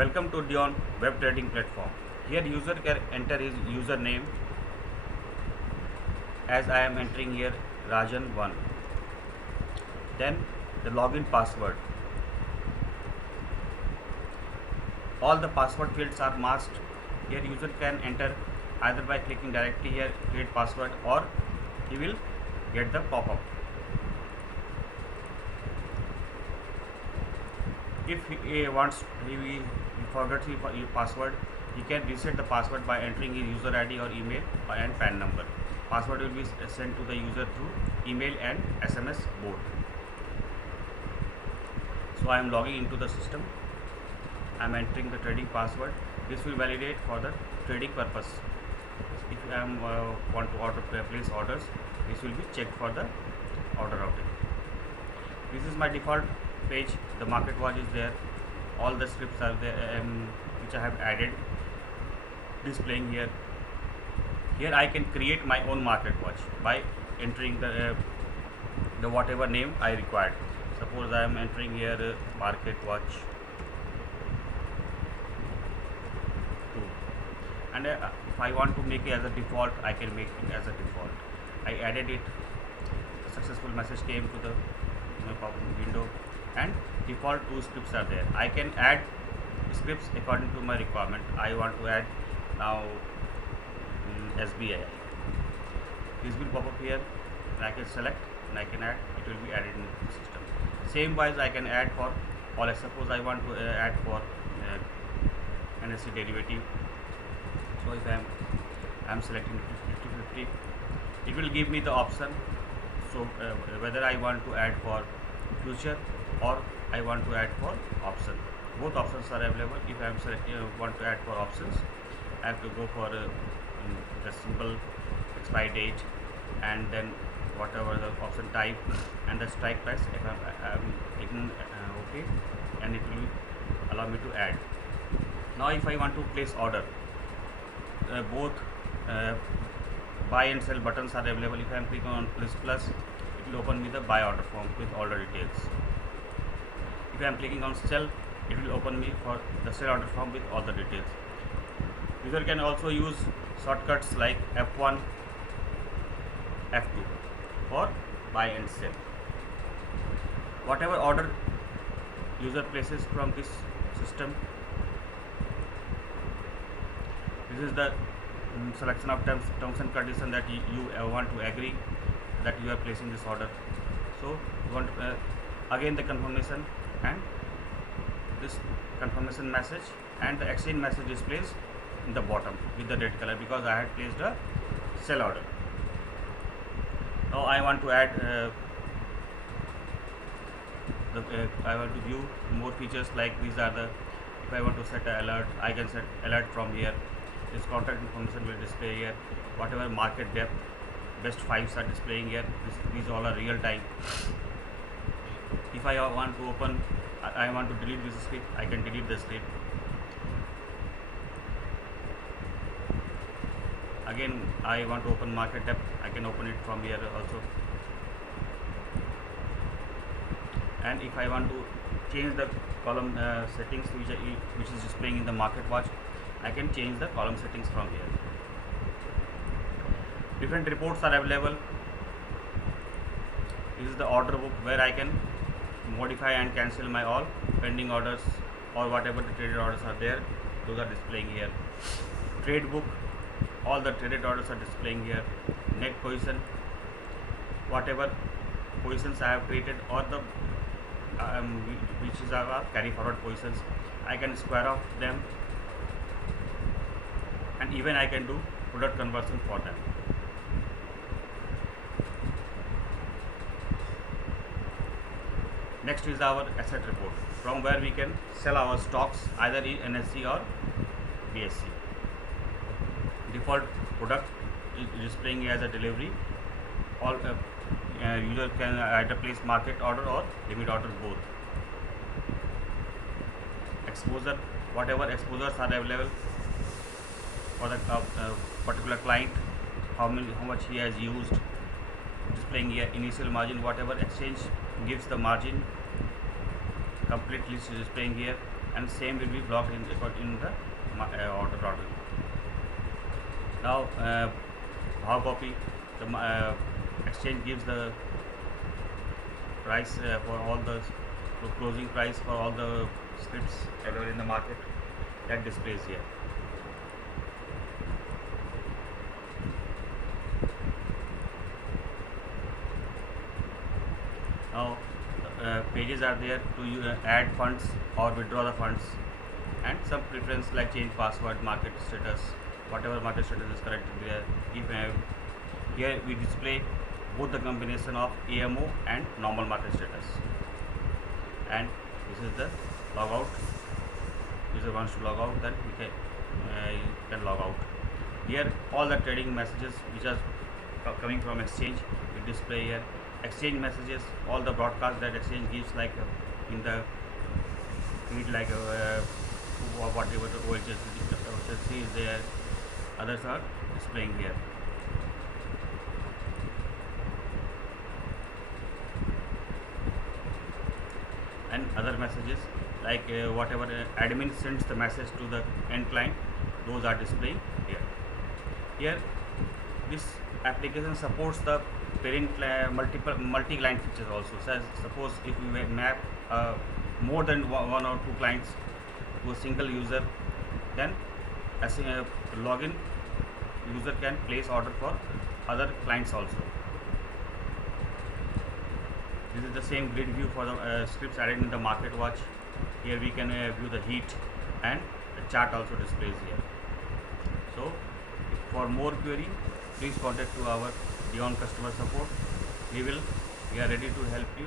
Welcome to Dion web trading platform. Here user can enter his username as I am entering here Rajan1. Then the login password. All the password fields are masked. Here user can enter either by clicking directly here create password, or he will get the pop-up. If he forgets his password, he can reset the password by entering his user ID or email and PAN number. Password will be sent to the user through email and SMS both. So I am logging into the system. I am entering the trading password. This will validate for the trading purpose. If I want to place orders, this will be checked for the order routing. This is my default page. The market watch is there. All the scripts are there which I have added, displaying here. Here I can create my own market watch by entering the whatever name I required. Suppose I am entering here market watch 2, and if I want to make it as a default, I can make it as a default. I added it. A successful message came to the window, and default 2 scripts are there. I can add scripts according to my requirement. I want to add now SBI. This will pop up here, and I can select and I can add. It will be added in the system. Same wise I can add for all. Suppose I want to add for NSE derivative. So if I am selecting 50-50, it will give me the option. So whether I want to add for future or I want to add for option. Both options are available. If I am want to add for options, I have to go for the symbol, expiry date, and then whatever the option type and the strike price. If I am clicking OK, and it will allow me to add. Now if I want to place order, both buy and sell buttons are available. If I am clicking on plus, it will open me the buy order form with all the details. If I am clicking on sell, it will open me for the sell order form with all the details. User can also use shortcuts like F1, F2 for buy and sell. Whatever order user places from this system, this is the selection of terms and conditions that you want to agree that you are placing this order. So you want again the confirmation, and this confirmation message and the exchange message displays in the bottom with the red color because I had placed a sell order. Now I want to add I want to view more features like these are the. If I want to set an alert, I can set alert from here. This contract information will display here. Whatever market depth, best 5s are displaying here. These all are real time. If I want to open, I want to delete this script, I can delete the script. Again, I want to open market depth, I can open it from here also. And if I want to change the column settings which is displaying in the market watch, I can change the column settings from here. Different reports are available. This is the order book where I can modify and cancel my all pending orders or whatever the traded orders are there. Those are displaying here. Trade book, all the traded orders are displaying here. Net position, whatever positions I have created, or the which is our carry forward positions, I can square off them, and even I can do product conversion for them. Next is our asset report, from where we can sell our stocks either in NSE or BSE. Default product is displaying as a delivery. All user can either place market order or limit order both. Exposure, whatever exposures are available for the particular client, how much he has used, displaying here. Initial margin, whatever exchange gives the margin, complete list is displaying here. and same will be blocked in the order. Now how copy the exchange gives the price for all the closing price for all the scripts available in the market, that displays here. Now pages are there to add funds or withdraw the funds, and some preference like change password, market status, whatever market status is correct there. If here we display both the combination of AMO and normal market status, and this is the logout. User wants to log out, then you can log out. Here all the trading messages which are coming from exchange we display here. Exchange messages, all the broadcast that exchange gives, like in the feed, like whatever the OHC is there, others are displaying here. And other messages like whatever admin sends the message to the end client, those are displaying here. Here this application supports the parent multi-client features also. So suppose if we map more than one or two clients to a single user, then as a login user can place order for other clients also. This is the same grid view for the scripts added in the market watch. Here we can view the heat, and the chart also displays here. So for more query, please contact to our Beyond customer support. We are ready to help you